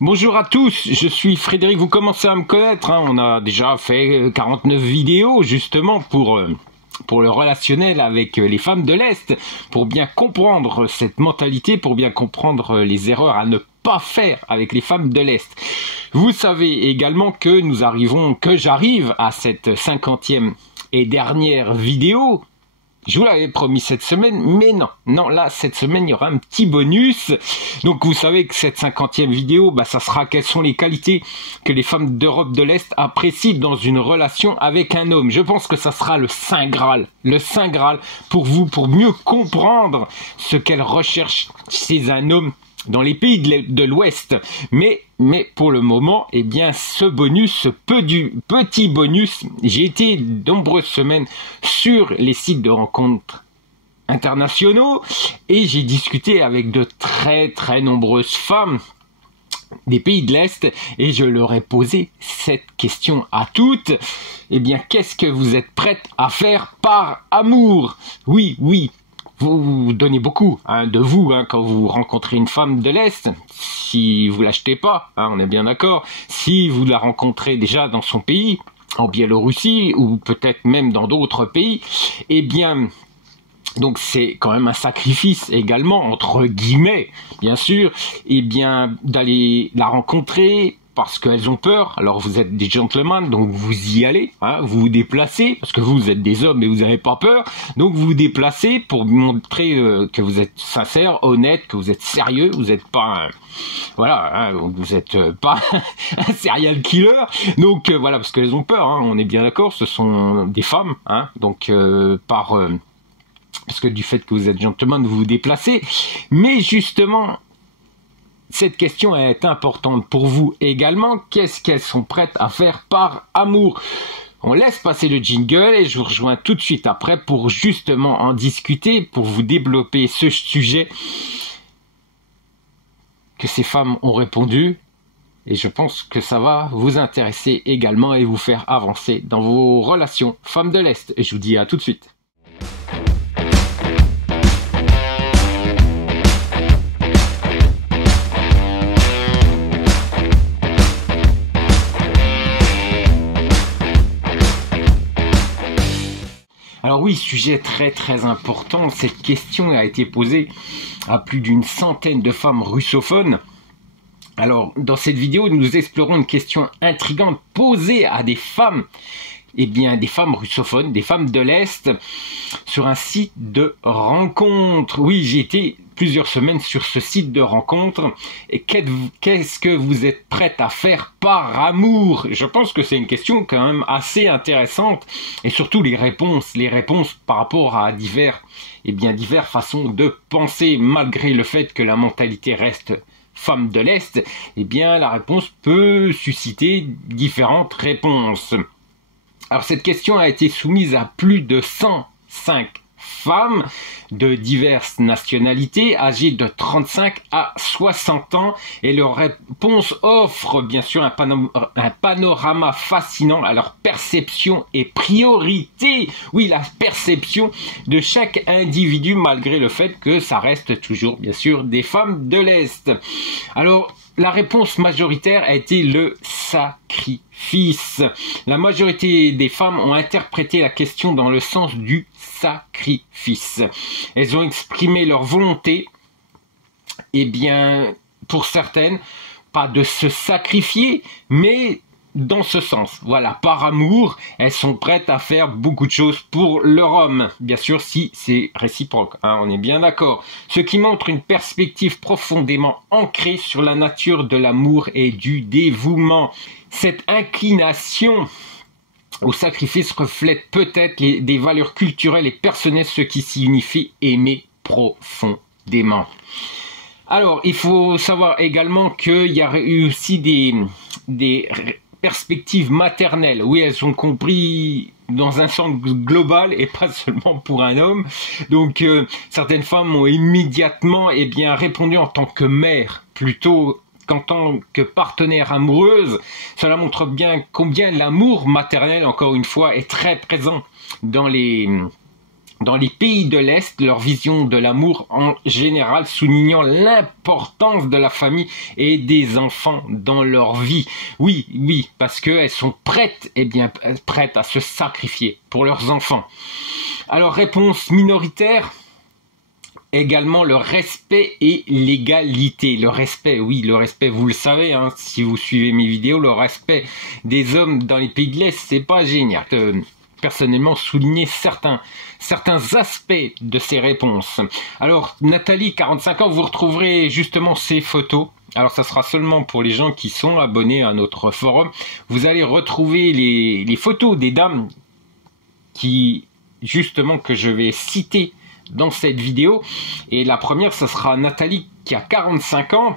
Bonjour à tous, je suis Frédéric, vous commencez à me connaître, hein. On a déjà fait 49 vidéos justement pour le relationnel avec les femmes de l'Est, pour bien comprendre cette mentalité, pour bien comprendre les erreurs à ne pas faire avec les femmes de l'Est. Vous savez également que j'arrive à cette 50e et dernière vidéo. Je vous l'avais promis cette semaine, mais non, là, cette semaine, il y aura un petit bonus. Donc, vous savez que cette 50e vidéo, ça sera quelles sont les qualités que les femmes d'Europe de l'Est apprécient dans une relation avec un homme. Je pense que ça sera le Saint Graal pour vous, pour mieux comprendre ce qu'elles recherchent chez un homme dans les pays de l'Ouest. Mais pour le moment, ce petit bonus, j'ai été de nombreuses semaines sur les sites de rencontres internationaux et j'ai discuté avec de très très nombreuses femmes des pays de l'Est et je leur ai posé cette question à toutes. Qu'est-ce que vous êtes prêtes à faire par amour? Oui. Vous donnez beaucoup de vous quand vous rencontrez une femme de l'Est, si vous l'achetez pas, on est bien d'accord. Si vous la rencontrez déjà dans son pays, en Biélorussie ou peut-être même dans d'autres pays, donc c'est quand même un sacrifice également, entre guillemets, bien sûr, d'aller la rencontrer parce qu'elles ont peur. Alors vous êtes des gentlemen, donc vous y allez, vous vous déplacez, parce que vous êtes des hommes et vous n'avez pas peur, donc vous vous déplacez pour montrer que vous êtes sincère, honnête, que vous êtes sérieux, vous n'êtes pas vous n'êtes pas un serial killer, donc voilà, parce qu'elles ont peur, on est bien d'accord, ce sont des femmes, parce que du fait que vous êtes gentleman, vous vous déplacez, mais justement, cette question est importante pour vous également. Qu'est-ce qu'elles sont prêtes à faire par amour? On laisse passer le jingle et je vous rejoins tout de suite après pour justement en discuter, pour vous développer ce sujet que ces femmes ont répondu. Et je pense que ça va vous intéresser également et vous faire avancer dans vos relations femmes de l'Est. Et je vous dis à tout de suite. Alors oui, sujet très très important, cette question a été posée à plus d'une centaine de femmes russophones. Alors dans cette vidéo, nous explorons une question intrigante posée à des femmes, des femmes russophones, des femmes de l'Est, sur un site de rencontre. Oui, j'ai été plusieurs semaines sur ce site de rencontre. Et qu'est-ce que vous êtes prête à faire par amour? Je pense que c'est une question quand même assez intéressante. Et surtout les réponses par rapport à diverses façons de penser, malgré le fait que la mentalité reste femme de l'Est, la réponse peut susciter différentes réponses. Alors cette question a été soumise à plus de 105 femmes de diverses nationalités, âgées de 35 à 60 ans, et leurs réponses offrent bien sûr un panorama fascinant à leur perception et priorité, oui, la perception de chaque individu, malgré le fait que ça reste toujours bien sûr des femmes de l'Est. Alors, la réponse majoritaire a été le sacrifice. La majorité des femmes ont interprété la question dans le sens du sacrifice. Elles ont exprimé leur volonté, pour certaines, pas de se sacrifier, mais dans ce sens. Voilà, par amour, elles sont prêtes à faire beaucoup de choses pour leur homme. Bien sûr, si c'est réciproque, on est bien d'accord. Ce qui montre une perspective profondément ancrée sur la nature de l'amour et du dévouement. Cette inclination au sacrifice reflète peut-être des valeurs culturelles et personnelles, ce qui signifie aimer profondément. Alors, il faut savoir également qu'il y a eu aussi des perspectives maternelles. Oui, elles ont compris dans un sens global et pas seulement pour un homme. Donc, certaines femmes ont immédiatement répondu en tant que mère plutôt qu'en tant que partenaire amoureuse. Cela montre bien combien l'amour maternel, encore une fois, est très présent dans les dans les pays de l'Est, leur vision de l'amour en général, soulignant l'importance de la famille et des enfants dans leur vie. Oui, oui, parce qu'elles sont prêtes, prêtes à se sacrifier pour leurs enfants. Alors, réponse minoritaire, également le respect et l'égalité. Le respect, oui, le respect, vous le savez, hein, si vous suivez mes vidéos, le respect des hommes dans les pays de l'Est, c'est pas génial. Personnellement, souligner certains aspects de ces réponses. Alors, Nathalie, 45 ans, vous retrouverez justement ces photos. Alors, ça sera seulement pour les gens qui sont abonnés à notre forum. Vous allez retrouver les photos des dames qui, justement, que je vais citer dans cette vidéo. Et la première, ce sera Nathalie qui a 45 ans.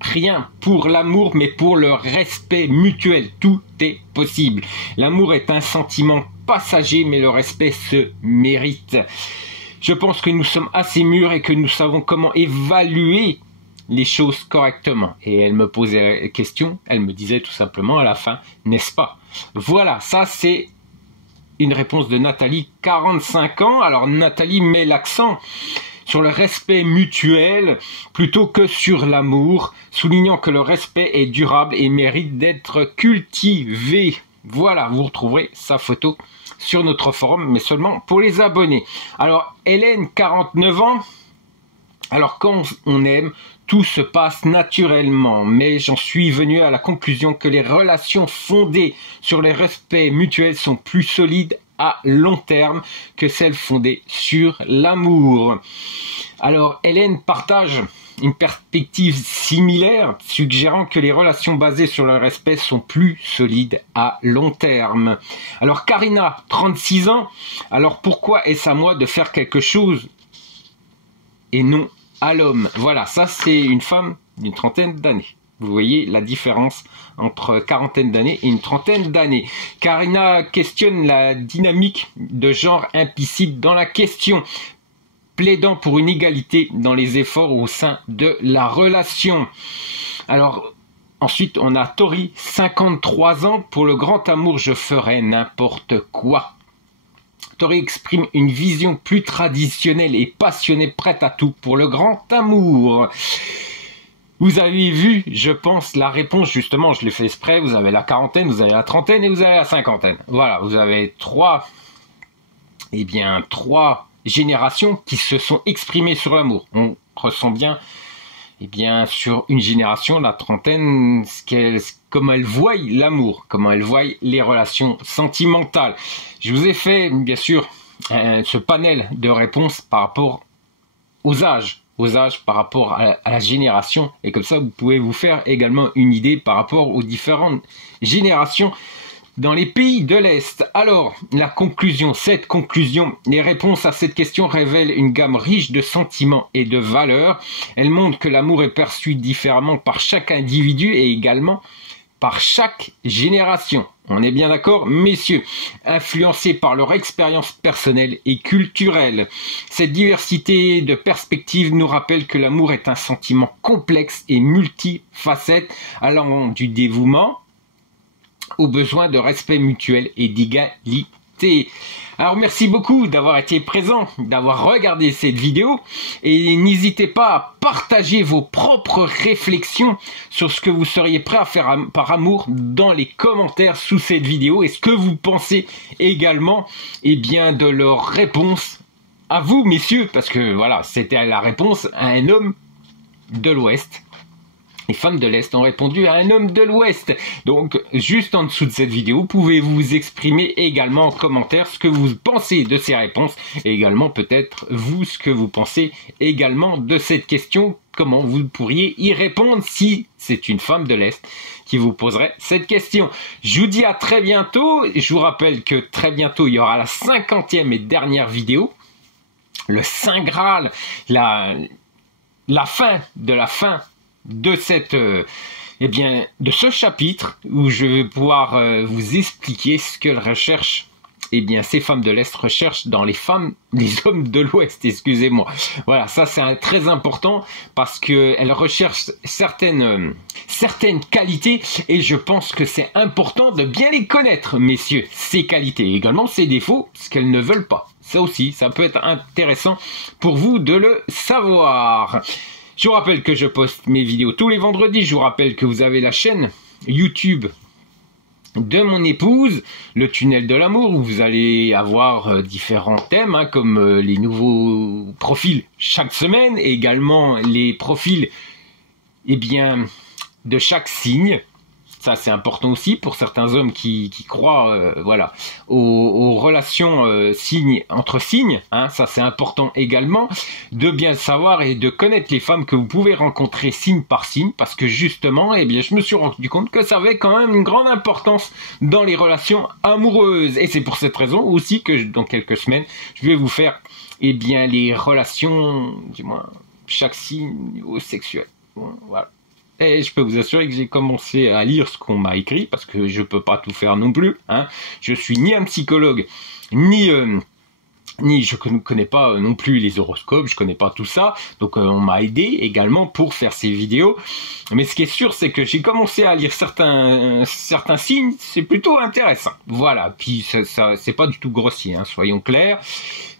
Rien pour l'amour, mais pour le respect mutuel. Tout est possible. L'amour est un sentiment passager, mais le respect se mérite. Je pense que nous sommes assez mûrs et que nous savons comment évaluer les choses correctement. Et elle me posait la question, elle me disait tout simplement à la fin, n'est-ce pas? Voilà, ça c'est une réponse de Nathalie, 45 ans. Alors Nathalie met l'accent sur le respect mutuel plutôt que sur l'amour, soulignant que le respect est durable et mérite d'être cultivé. Voilà, vous retrouverez sa photo sur notre forum, mais seulement pour les abonnés. Alors Hélène, 49 ans. Alors quand on aime, tout se passe naturellement, mais j'en suis venu à la conclusion que les relations fondées sur le respect mutuel sont plus solides à long terme que celles fondées sur l'amour. Alors Hélène partage une perspective similaire, suggérant que les relations basées sur le respect sont plus solides à long terme. Alors Karina, 36 ans, alors pourquoi est-ce à moi de faire quelque chose et non à l'homme? Voilà, ça c'est une femme d'une trentaine d'années. Vous voyez la différence entre quarantaine d'années et une trentaine d'années. Karina questionne la dynamique de genre implicite dans la question, plaidant pour une égalité dans les efforts au sein de la relation. Alors, ensuite, on a Tori, 53 ans. Pour le grand amour, je ferai n'importe quoi. Tori exprime une vision plus traditionnelle et passionnée, prête à tout pour le grand amour. Vous avez vu, je pense, la réponse, justement, je l'ai fait exprès, vous avez la quarantaine, vous avez la trentaine et vous avez la cinquantaine. Voilà, vous avez trois générations qui se sont exprimées sur l'amour. On ressent bien, sur une génération, la trentaine, comment elle voit l'amour, comment elle voit les relations sentimentales. Je vous ai fait, bien sûr, ce panel de réponses par rapport aux âges par rapport à la génération, et comme ça vous pouvez vous faire également une idée par rapport aux différentes générations dans les pays de l'Est. Alors, cette conclusion, les réponses à cette question révèlent une gamme riche de sentiments et de valeurs. Elles montrent que l'amour est perçu différemment par chaque individu et également par chaque génération. On est bien d'accord, messieurs, influencés par leur expérience personnelle et culturelle. Cette diversité de perspectives nous rappelle que l'amour est un sentiment complexe et multifacette, allant du dévouement au besoin de respect mutuel et d'égalité. Alors merci beaucoup d'avoir été présent, d'avoir regardé cette vidéo, et n'hésitez pas à partager vos propres réflexions sur ce que vous seriez prêt à faire par amour dans les commentaires sous cette vidéo, et ce que vous pensez également de leur réponse à vous, messieurs, parce que voilà, c'était la réponse à un homme de l'Ouest. Les femmes de l'Est ont répondu à un homme de l'Ouest. Donc, juste en dessous de cette vidéo, pouvez-vous vous exprimer également en commentaire ce que vous pensez de ces réponses, et également peut-être vous ce que vous pensez également de cette question, comment vous pourriez y répondre si c'est une femme de l'Est qui vous poserait cette question. Je vous dis à très bientôt. Je vous rappelle que très bientôt, il y aura la 50e et dernière vidéo. Le Saint Graal, la fin de cette de ce chapitre, où je vais pouvoir vous expliquer ce que recherche ces femmes de l'Est recherchent dans les hommes de l'Ouest, excusez-moi. Voilà, ça c'est très important parce que elles recherchent certaines qualités, et je pense que c'est important de bien les connaître, messieurs, ces qualités, également ces défauts, ce qu'elles ne veulent pas. Ça aussi, ça peut être intéressant pour vous de le savoir. Je vous rappelle que je poste mes vidéos tous les vendredis. Je vous rappelle que vous avez la chaîne YouTube de mon épouse, le tunnel de l'amour, où vous allez avoir différents thèmes, hein, comme les nouveaux profils chaque semaine, et également les profils, eh bien, de chaque signe. Ça, c'est important aussi pour certains hommes qui croient, voilà, aux relations signes entre signes. Hein, ça, c'est important également de bien le savoir et de connaître les femmes que vous pouvez rencontrer signe par signe, parce que justement, eh bien, je me suis rendu compte que ça avait quand même une grande importance dans les relations amoureuses. Et c'est pour cette raison aussi que dans quelques semaines, je vais vous faire, eh bien, les relations, du moins, chaque signe au niveau sexuel. Bon, voilà. Et je peux vous assurer que j'ai commencé à lire ce qu'on m'a écrit, parce que je peux pas tout faire non plus. Hein. Je suis ni un psychologue, ni je ne connais pas non plus les horoscopes, je connais pas tout ça. Donc on m'a aidé également pour faire ces vidéos. Mais ce qui est sûr, c'est que j'ai commencé à lire certains signes, c'est plutôt intéressant. Voilà, puis ça c'est pas du tout grossier, hein, soyons clairs.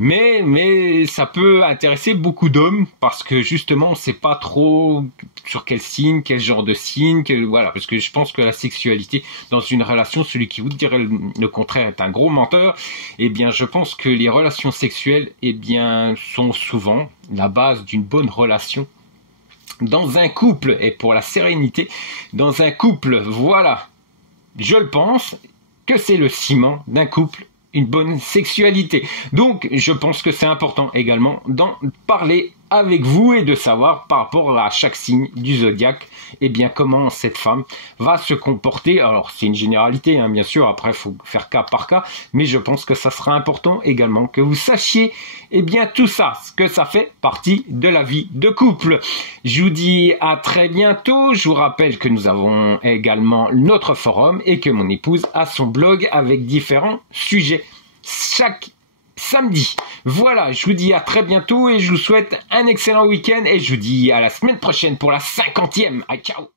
Mais ça peut intéresser beaucoup d'hommes, parce que justement on sait pas trop sur quel signe, quel genre de signe, voilà, parce que je pense que la sexualité dans une relation, celui qui vous dirait le contraire est un gros menteur. Eh bien, je pense que les relations sexuelles, eh bien, sont souvent la base d'une bonne relation dans un couple, et pour la sérénité dans un couple. Voilà, je le pense que c'est le ciment d'un couple, une bonne sexualité. Donc, je pense que c'est important également d'en parler avec vous et de savoir par rapport à chaque signe du zodiaque, eh bien, comment cette femme va se comporter. Alors, c'est une généralité, hein, bien sûr, après, il faut faire cas par cas, mais je pense que ça sera important également que vous sachiez, eh bien, tout ça, ce que ça fait partie de la vie de couple. Je vous dis à très bientôt. Je vous rappelle que nous avons également notre forum et que mon épouse a son blog avec différents sujets chaque samedi. Voilà, je vous dis à très bientôt et je vous souhaite un excellent week-end et je vous dis à la semaine prochaine pour la 50e. Ciao.